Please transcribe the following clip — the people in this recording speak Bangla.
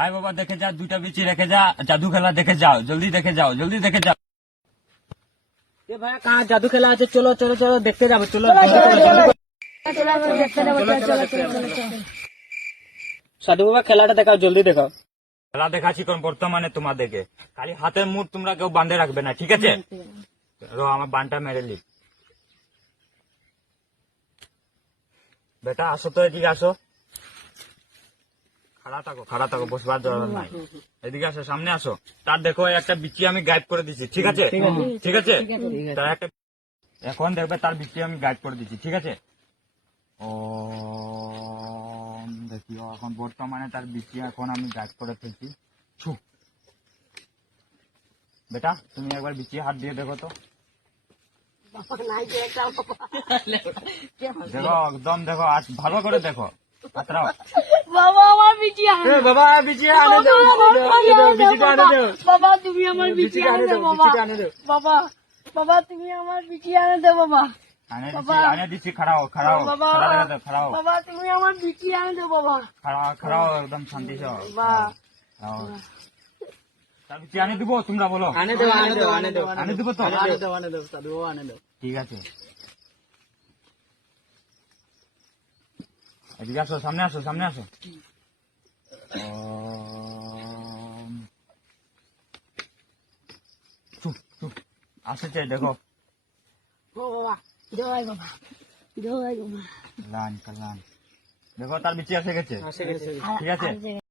আয় বাবা দেখে যা, দুইটা বিচি রেখে যা, জাদু খেলা দেখে যাও, জলদি দেখে যাও, জলদি দেখে যাও। এ ভাই কাহা জাদু খেলা আছে, চলো চলো চলো দেখতে যাবো, চলো সাধু বাবা খেলাটা দেখাও, জলদি দেখাও। খেলা দেখাচ্ছি কোন বর্তমানে তোমাদেরকে, খালি হাতের মুঠ তোমরা কেউ বান্ধে রাখবে না, ঠিক আছে? আমার বানটা মেরে লি। বেটা আসো তো, এদিকে আসো, খাড়া থাকো, বসবার দরকার নাই। এদিকে আসো, সামনে আসো। তার দেখো একটা বিচি আমি গায়েব করে দিচ্ছি, ঠিক আছে? ঠিক আছে, তার একটা এখন দেখবে তার বিচি আমি গায়েব করে দিচ্ছি, ঠিক আছে? ও দেখিও, এখন বর্তমানে তার বিচি এখন আমি গায়েব করে ফেলছি। ছু। বেটা তুমি একবার বিচি হাত দিয়ে দেখো তো, দেখো একদম দেখো, আজ ভালো করে দেখো, হাতরাও। বাবা আমার বিচি আনে দাও। বাবা বিচি আনে দাও, বিচিটা আনে দাও, বাবা তুমি আমার বিচি বিচিটা আনে আনে দাও দাও, বাবা। বিচিটা আনে দাও। বাবা বাবা তুমি আমার বিচি আনে দাও বাবা। আনে দিচ্ছি, খাড়াও খাড়াও, বাবা খাড়া দেখা দাও, খাড়াও, বাবা তুমি আমার বিচি আনে দাও বাবা। খাড়াও একদম শান্তি সহ। বাবা খাড়াও। তার বিচি আনে দিব, তোমরা বলো। আনে দাও, আনে দাও, আনে দাও, আনে দিব তো? আনে দাও, আনে দাও, সাধু বাবা আনে দাও। ঠিক আছে, এদিকে আসো, সামনে আসো, সামনে আসো। চুপ চুপ, আসছে দেখো, ও বাবা জয় বাবা, জয় বাবা। লান কালান, দেখো তার বিচি এসে গেছে, আসে গেছে। ঠিক আছে?